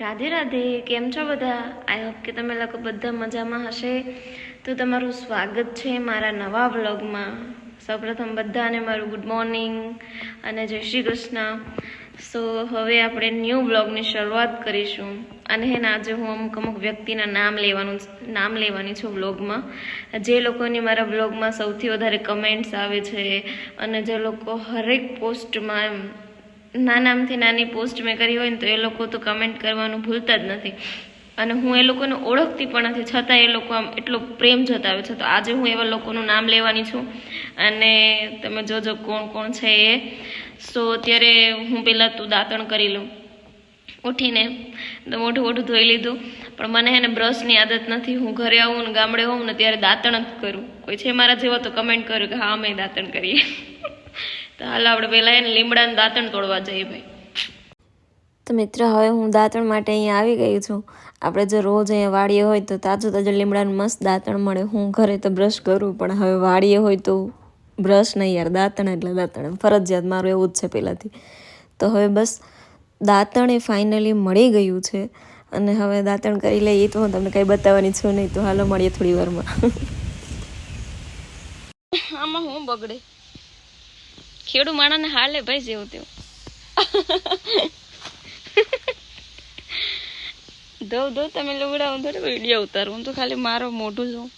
રાધે રાધે, કેમ છો બધા? આઈ હોપ કે તમે લોકો બધા મજામાં હશે. તો તમારું સ્વાગત છે મારા નવા વ્લોગમાં. સૌપ્રથમ બધાને મારું ગુડ મોર્નિંગ અને જય શ્રી કૃષ્ણ. સો હવે આપણે ન્યૂ વ્લોગની શરૂઆત કરીશું. અને આજે હું અમુક વ્યક્તિના નામ લેવાની છું વ્લોગમાં. જે લોકોની મારા વ્લોગમાં સૌથી વધારે કમેન્ટ્સ આવે છે અને જે લોકો હરેક પોસ્ટમાં નાનામથી નાની પોસ્ટ મેં કરી હોય ને તો એ લોકો તો કમેન્ટ કરવાનું ભૂલતા જ નથી. અને હું એ લોકોને ઓળખતી પણ નથી, છતાં એ લોકો આમ એટલો પ્રેમ જતાવે છે. તો આજે હું એવા લોકોનું નામ લેવાની છું અને તમે જોજો કોણ કોણ છે એ. સો અત્યારે હું પહેલાં તો દાંતણ કરી લઉં. ઉઠીને તો મોઢું ધોઈ લીધું, પણ મને એને બ્રશની આદત નથી. હું ઘરે આવું ને ગામડે હોઉં ને ત્યારે દાંતણ જ કરું. કોઈ છે મારા જેવા તો કમેન્ટ કર્યું કે હા અમે દાંતણ કરીએ. તો હાલો આપણે પહેલાં એને લીમડાનું દાંતણ તોડવા જઈએ ભાઈ. તો મિત્ર, હવે હું દાંતણ માટે અહીંયા આવી ગઈ છું. આપણે જો રોજ અહીંયા વાડીએ હોય તો તાજું લીમડાનું મસ્ત દાંતણ મળે. હું ઘરે તો બ્રશ કરું, પણ હવે વાડીએ હોય તો બ્રશ નહીં યાર, દાંતણ એટલે દાંતણ ફરજિયાત. મારું એવું જ છે પહેલાંથી. તો હવે બસ દાંતણ એ ફાઇનલી મળી ગયું છે અને હવે દાંતણ કરી લઈએ. તો હું તમને કંઈ બતાવવાની છું નહીં. તો હાલો મળીએ થોડી વારમાં. આમાં હું બગડે ખેડૂ માણાને હાલે ભાઈ જેવું તેવું. ધો તમે લુગડા, હું થોડી વિડીયો ઉતારું. હું તો ખાલી મારો મોઢું જોઉં.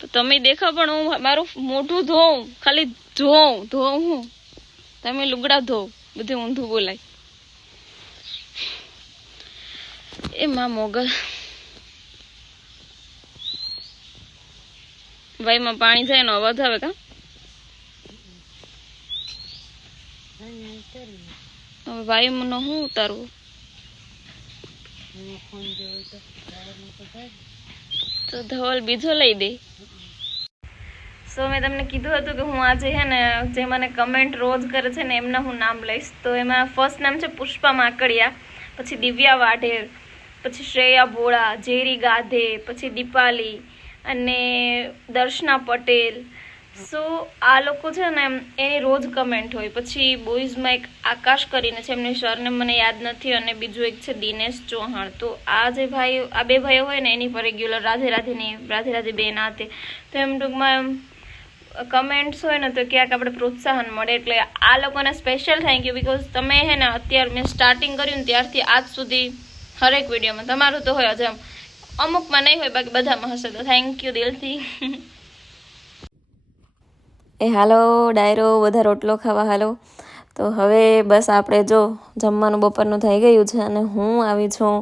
તો તમે દેખો, પણ હું મારું મોઢું ધોઉં, ખાલી ધોઉં હું. તમે લુગડા ધો, બધું ઊંધું બોલાય. એમાં મોગલ વાઈમાં પાણી જાય એનો અવાજ આવે કા? હવે વાઈમાં હું ઉતારવું? તો ધવલ બીજો લઈ દે. સો મેં તમને કીધું હતું કે હું આજે છે ને જે મને કમેન્ટ રોજ કરે છે ને એમના હું નામ લઈશ. તો એમાં ફર્સ્ટ નામ છે પુષ્પા માકડિયા, પછી દિવ્યા વાઢેર, પછી શ્રેયા ભોળા, જેરી ગાધે, પછી દીપાલી અને દર્શના પટેલ. સો આ લોકો છે ને એની રોજ કમેન્ટ હોય. પછી બોયઝમાં એક આકાશ કરીને છે, એમની સરને મને યાદ નથી, અને બીજું એક છે દિનેશ ચૌહાણ. તો આ જે ભાઈ, આ બે ભાઈઓ હોય ને એની પર રેગ્યુલર રાધે રાધે બેન આતે. તો એમ ટૂંકમાં કમેન્ટ્સ હોય ને તો ક્યાંક આપણે પ્રોત્સાહન મળે. એટલે આ લોકોને સ્પેશિયલ થેન્ક યુ, બિકોઝ તમે હે ને અત્યારે મેં સ્ટાર્ટિંગ કર્યું ને ત્યારથી આજ સુધી હરેક વિડીયોમાં તમારું તો હોય જ, એમ અમુકમાં નહીં હોય, બાકી બધામાં હશે. તો થેન્ક યુ દિલથી. હાલો ડાયરો, બધા રોટલો ખાવા હાલો. તો હવે બસ આપણે જો જમવાનું બપોરનું થઈ ગયું છે અને હું આવી છું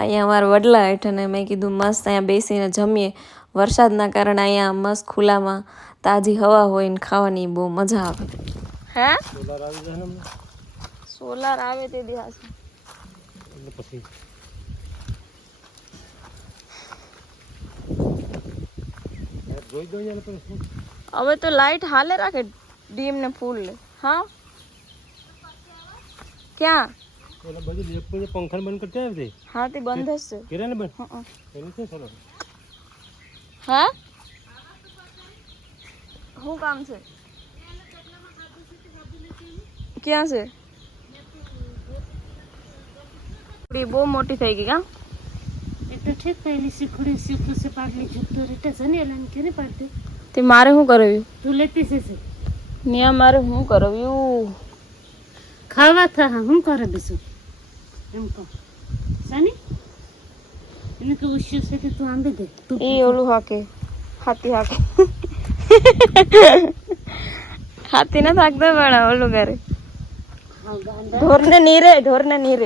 અહીંયા અમારા વડલા હેઠ. અને મેં કીધું મસ્ત અહીંયા બેસીને જમીએ. વરસાદના કારણે અહીંયા મસ્ત ખુલ્લામાં તાજી હવા હોય ને ખાવાની બહુ મજા આવે. હે સોલાર આવે તે દિવસ પછી હવે તો લાઈટ હાલે રાખે, ડીમ ને ફૂલ લે. હા ક્યાં પંખા બંધ કરતા આવે? હા તે બંધ જ છે. હા શું કામ છે? ક્યાં છે? બહુ મોટી થઈ ગઈ કા? તે મારે શું કરાવ્યું? તું લેતી છે મિયા, મારે શું કરાવ્યું? ખાવા થા હું કરે બીજું એમ કહો સાની એને કે ઉશ્ય છે કે તું આંબે દે. એ ઓલું હાકે હાથી હાકે હાથી ના થાકતા પણ ઓલું કરે ઢોરને નીરે ઢોરને નીર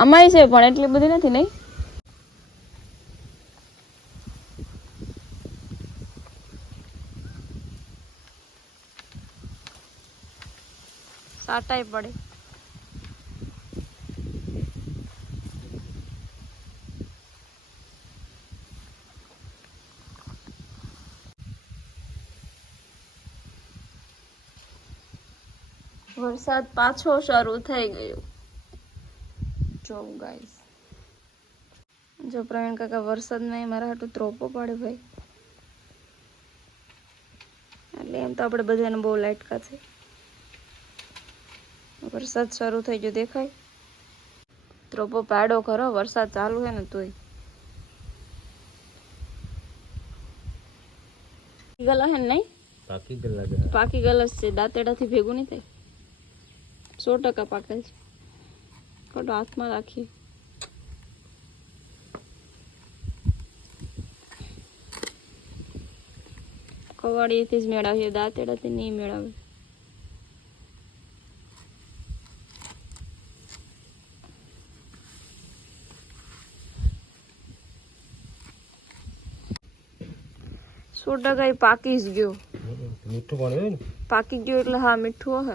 આમાંય છે પણ એટલી બધી નથી. નહીં સાટાઈ પડે. વરસાદ પાછો શરૂ થઈ ગયો. જો ગાઈસ, જો પ્રવીણ કાકા વરસાદમાં મારા હાટું ત્રોપો પાડે ભાઈ. એમ તો આપણે બધાને બહુ લાટકા છે. વરસાદ શરૂ થઈ ગયો દેખાય. ત્રોપો પાડો ખરો, વરસાદ ચાલુ છે ને તોય. ગલા હે નહીં પાકી ગલસ છે, દાંતેડાથી ભેગું નહીં થાય. 100% પાકેલ છે. ખોટો હાથમાં રાખીએ. કવાડીથી જ મેળવીએ, દાંતેડાથી નહીં મેળવે. સો ટકા પાકી જ ગયો. મીઠું પાણી પાકી ગયું એટલે હા મીઠું હે.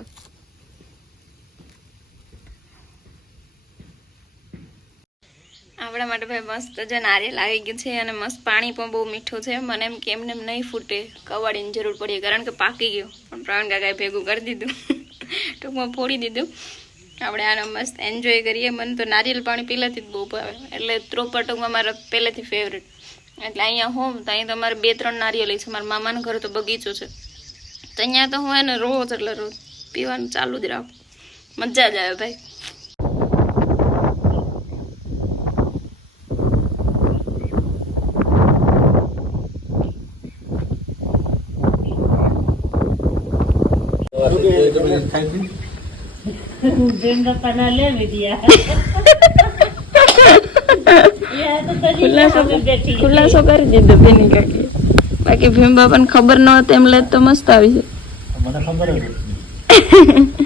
આપણા માટે ભાઈ મસ્ત જે નારિયેલ આવી ગયું છે અને મસ્ત પાણી પણ બહુ મીઠું છે. મને એમ કે એમને નહીં ફૂટે, કવાડીની જરૂર પડી કારણ કે પાકી ગયું. પણ પ્રવીણ કાકાએ ભેગું કરી દીધું, ટૂંકમાં ફોડી દીધું. આપણે આનો મસ્ત એન્જોય કરીએ. મને તો નારિયેલ પાણી પહેલાંથી જ બહુ ભાવે, એટલે ત્રોપા ટૂંકમાં મારા પહેલેથી ફેવરેટ. એટલે અહીંયા હોમ તો અહીં તો અમારે 2-3 નારિયેલ છે. મારા મામાના ઘરે તો બગીચો છે, તો અહીંયા તો હું એને રોજ એટલે રોજ પીવાનું ચાલુ જ રાખું. મજા જ આવે ભાઈ. ખુલાસો કરી દીધો બેની કાકી. બાકી ભીમ બાપાને ખબર ન હતી એમ લે તો મસ્ત આવી છે. મને ખબર જ નથી.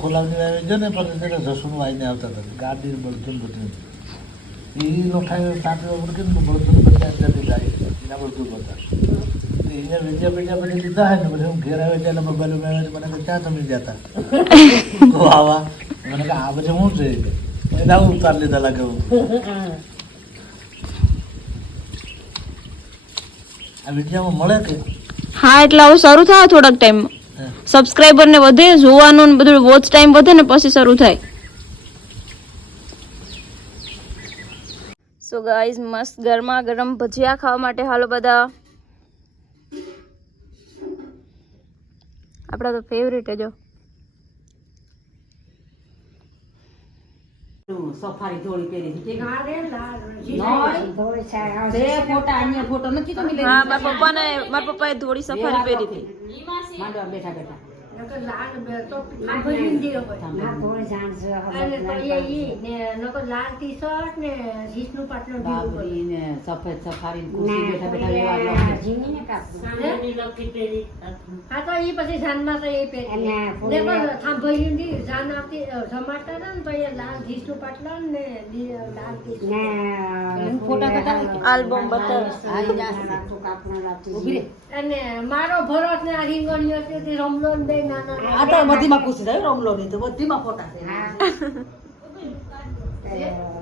ખોલાવની આવે છે ને પણ રસોડું આવીને આવતા હતા ગાડી બળતું બધું એ લોઠાય સાથે કેમ બળતું બધા ગાડી એના બળતું બધા એને વેચ્યા પેચ્યા પછી લીધા હોય ને પછી હું ઘેર આવે ત્યારે મોબાઈલ આવે મને કે ક્યાં તમે જતા તો આવા મને કે આ પછી શું છે એના ઉતાર લીધા લાગે હું આ વિડીયોમાં મળે કે હા એટલે હવે શરૂ થાય થોડાક ટાઈમમાં. સબસ્ક્રાઇબર ને વધે, જોવાનું ને બધું વોચ ટાઈમ વધે ને પછી શરૂ થાય. સો ગાઈઝ મસ્ત ગરમા ગરમ ભજીયા ખાવા માટે હાલો બધા. આપડા તો ફેવરેટ જો સફારી થોડી પહેરી હતી કે હા રે લાલ થોડી સારા બે ફોટા અન્ય ફોટો નથી તો મિલે. હા મારા પપ્પાએ થોડી સફારી પહેરી હતી. માંડવા બેઠા બેઠા નકર લાલ તો આ ભજીન દીરો હોય ના કોઈ જાણશે અને તો એ ને નકર લાલ ટી-શર્ટ ને જીસનું પાટલું દીધું બાબરી ને સફેદ સફારી ને કુર્સી બેઠા બેઠા લેવા જીંગીને કાપું હા તો એ પછી જાનમાં તો એ પહેરી ને પણ થાંભળ્યું દી જાન આવતી જમાડતા હતા ને તો એ લાલ જીસનું પાટલું ને લાલ ટી-શર્ટ ફોટા બતાવે આલ્બમ બતાવે. આવી જાશે તો કાપના રાતી ઉભી રે અને મારો ભરત ને આ રીંગણીઓ હતી રમલો ને બે નાના આ તો બધીમાં પૂછી દે રમલો ની તો બધીમાં ફોટા છે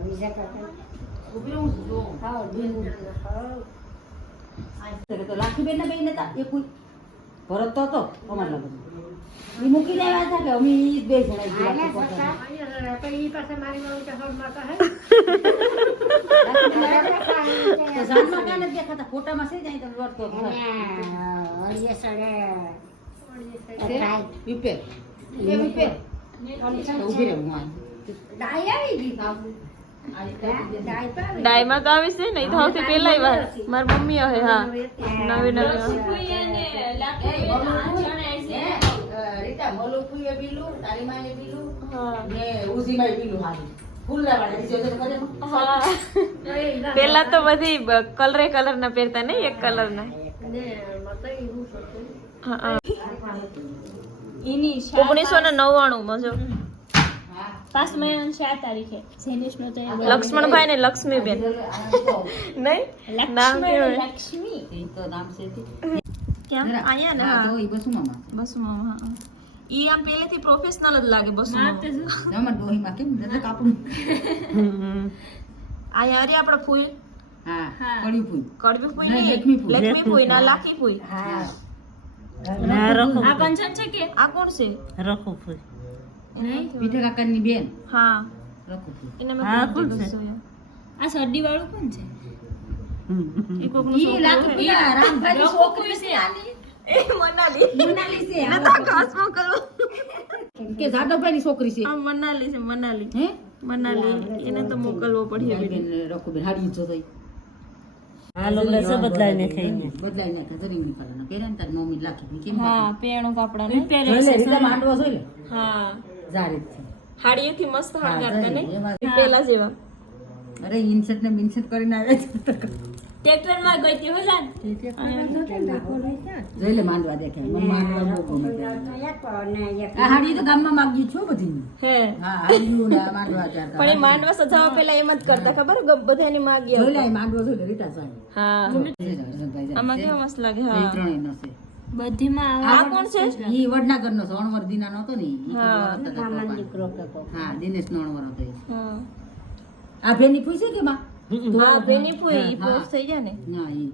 વિઝા કાકા ઉભી રહું જો હા દિન તો લાખી બેન ના બેન હતા એ કોઈ ભરત તો હતો અમાર લગન ઈ મૂકી દેવા હતા કે અમે ઈ બે જણા ગયા ફોટા અહીંયા પણ ઈ પાસે મારી મારું કે હરમાં કહે તો જાનમાં કાને દેખાતા ફોટામાં છે જાય તો લડતો હતો વિપે એ વિપે ઉભી રહે હું ડાય આવી ગઈ બાબુ ડાય પર ડાયમાં તો આવી છે ને, એ તો સૌથી પહેલા વાર મારી મમ્મી હે. હા નવી નવી રીટા મોલો ફુઈએ બીલું તારી માએ બીલું ને ઉજી માએ બીલું હાલી ફૂલના વાળા દીજો તો કરે પેલા તો બધી કલર ના પહેરતા નહીં, એક કલર ના. ને મત એવું હતું હા 1999 માં જો 5 મહિનાની 7 તારીખે જેનિશનો તો લક્ષ્મણભાઈ ને લક્ષ્મીબેન નહીં નામ કેવું? લક્ષ્મી એ તો નામ છે ક્યાં આયા ને? હા તો ઈ બસુ મામા બસમાં. હા ઈ આમ પહેલેથી પ્રોફેશનલ જ લાગે બસમાં. જમા ડોહીમાં કેમ નજર કાપું આયા અરે આપડે ફૂઈ હા કડી ફૂલ કડવી ફૂઈ નહીં, નહીં, લક્ષ્મી ફૂઈ. લક્ષ્મી ફૂઈ ના લાખી ફૂઈ. હા આ કંચન છે કે આ કોણ છે? પીઠે કાકાની બેન હા રખુ ફૂલ એને મેં પૂછ્યું. આ શરડી વાળું કોણ છે? ઈ કોકનું ઈ છોકરું લાખ છે. રૂપિયા રામભાઈ છોકરી છે આલી એ મનાલી મનાલી છે એને તો ખાસ મોકલવો કે જાદવભાઈની છોકરી છે આ મનાલી છે મનાલી હે મનાલી એને તો મોકલવો પડશે બેન રખુબેન હાડી જો થઈ આ લોકો સે બદલાઈને ખાઈને બદલાઈ નાખે જરી નીકળના કેરે ને તાર મમ્મી લાખી કેમ હા પેણું કાપડા ને જોઈ લે રીતા માંડવો જોઈ લે હા જારી છે હાડીએથી મસ્ત હળગાડતા ને એમાં પેલા જેવા અરે ઇન્સર્ટ ને મિન્સર્ટ કરીને આવે છે ટ્રેક્ટર માં ગઈ હતી હો જાન જોઈ લે માંડવા દેખે મને માંડવા બહુ ગમે આ હાડી તો ગામમાં માગી છો બધી હે હા હાડીયું ને આ માંડવા ચાર પણ એ માંડવા સજાવવા પેલા એમ જ કરતા ખબર બધાની માગી જોઈ લે આ માંડવો જોઈ લે રીતા સાહેબ હા આમાં કેવા મસ્ત લાગે હા ત્રણેય નો છે બધીમાં આ કોણ છે ઈ વડનગર નો છે અણવર દીના નો હતો ને ઈ હા. હા દિનેશ નો અણવર હતો ઈ. હા આ બેની પૂછે કે માં હા બેની ફૂઈ ઈ હા. પોસ્ટ થઈ જાય ને ના ઈ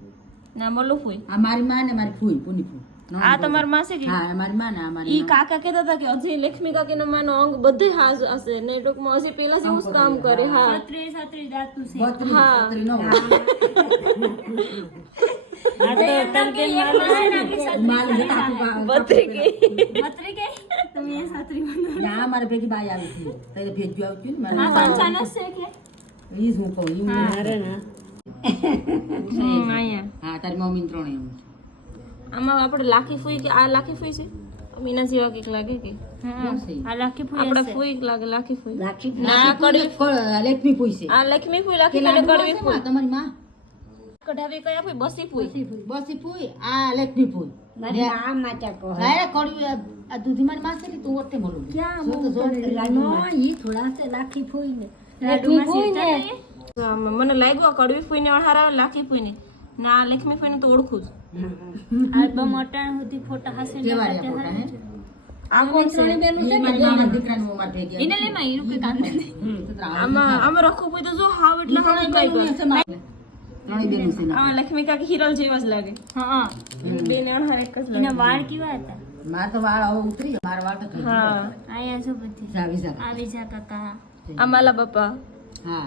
ના મલ્લુ ફૂઈ આ મારી માં ને મારી ફૂઈ પુની ફૂઈ આ તમારી માસી કે હા આ મારી માં ને આ મારી ઈ કાકા કહેતા હતા કે હજી લક્ષ્મી કાકીનો માનો અંગ બધે હાજ હશે ને ટૂંકમાં હજી પેલા જેવું જ કામ કરે હા છત્રી દાતું છે બત્રી હા. છત્રી નો આ તો તરબેન માલ બત્રી ગઈ મતરી કે તમે એ છત્રી બનો ના મારે ભેગી બાઈ આવી છે તે ભેજ્યું આવ્યું ને આ મારે પંચાનસ છે કે ઈ જ હું કહું ઈ મારે ના અહીંયા હા તારી મમ્મી ત્રણે એવું છે આમાં આપણે લાખી ફૂઈ કે આ લાખી ફૂઈ છે મીના જેવા કઈક લાગે કે શું છે? આ લાખી ફૂઈ આપણે હશે. ફૂઈ લાગે લાખી ફૂઈ લાખી ના કડવી લક્ષ્મી પૂઈ છે આ લક્ષ્મી ફૂઈ લાખી કે ફૂઈ ને લાડુ કડવી છે ફૂઈ માં, તમારી માં કઢાવી કયા ફૂઈ બસી ફૂઈ બસી પૂઈ આ લક્ષ્મી પૂઈ મારી માં માતા કહો હા કડવી આ દૂધી મારી માં છે ને તું ઓતે બોલું ક્યાં નો ઈ થોડા છે લાખી પૂઈ ને લાડુમાં શેકતા નહીં? મને લાગ્યું આ કડવી ફૂઈ ને વહારા લાખી ફૂઈ ને ના લક્ષ્મી ફૂઈ ને તો ઓળખું જ આલ્બમ અટાણ સુધી ફોટા હશે ને કેવા કરતે રહ્યા ફોટા હે આ કોણ છે ઈ મારી મામા દીકરાની ઉંમર થઈ ગઈ એને લેમાં ઈનું કે કામ નથી આમાં આમાં રખું ફૂઈ તો જો હાવ એટલે હાવ કઈ કર ત્રણેય બેનું છે આમાં લક્ષ્મી કાકી હિરલ જેવા જ લાગે હા બે ને અણહાર એક જ એના લાગે વાળ કેવા હતા માર તો વાળ હવે ઉતરી ગયા. મારા વાળ તો થઈ ગયા. હા આયા છો બધી જા વિઝા આ વિઝા કાકા અમાલા બાપા હા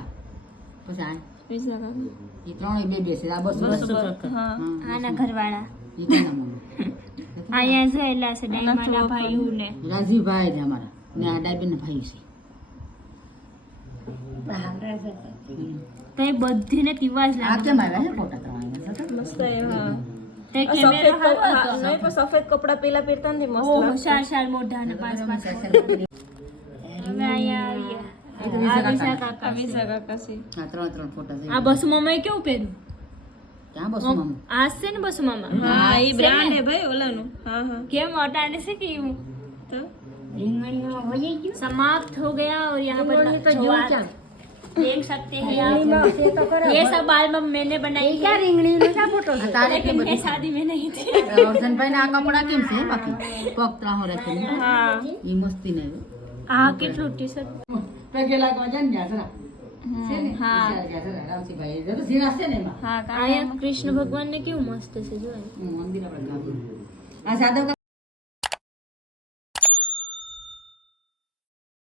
પછી આ વિઝા કાકા ઈ ત્રણેય બે છે આ બસો હા આના ઘરવાળા ઈ કોના મમ્મી આયા જોયેલા છે ડાઈમાના ભાઈઓ ને રાજીવભાઈ છે અમારા ને આ ડાયબેન ભાઈ છે તો એ બધીને તિવાજ આ લાગે કેમ આવ્યા છે ફોટા તમારા મસ્ત એવા તે આ કેમેરા સફેદ હારો કપડા નહીં પણ સફેદ કપડા પેલા પહેરતા ને તે મસ્ત ઓહો લાગતા. શાર શાર મોઢા ને પાસ પાસ હવે આયા આવ્યા આ વિઝા કાકા આ વિઝા કાકા છે હા ત્રણ ફોટા છે આ બસુ મામાએ કેવું પહેર્યું ક્યાં બસો મામા આ છે ને બસુ મામા હા એ છે બ્રાન્ડ ને? હે ભાઈ ઓલાનું હા હા કેમ अटाने से कि यूं તો समाप्त हो गया और यहाँ पर जवाब देख सकते हैं आप ये सब एल्बम मैंने बनाई है તારે કે लेकिन मैं બધી शादी में नहीं थी અર્જનભાઈ ના આ કપડા કેમ છે બાકી પગ ત્રાહો રાખીને હા ઈ મસ્તી ને हाँ કેટલું ટી શર્ટ પેકે લાગવા જાય ને જરા છે ને હા. રામસીભાઈ જરા ઝીણા છે ને એમાં हाँ आया कृष्ण भगवान ने क्यों मस्त से जो है મંદિર આપણે ગામ આ સાદવ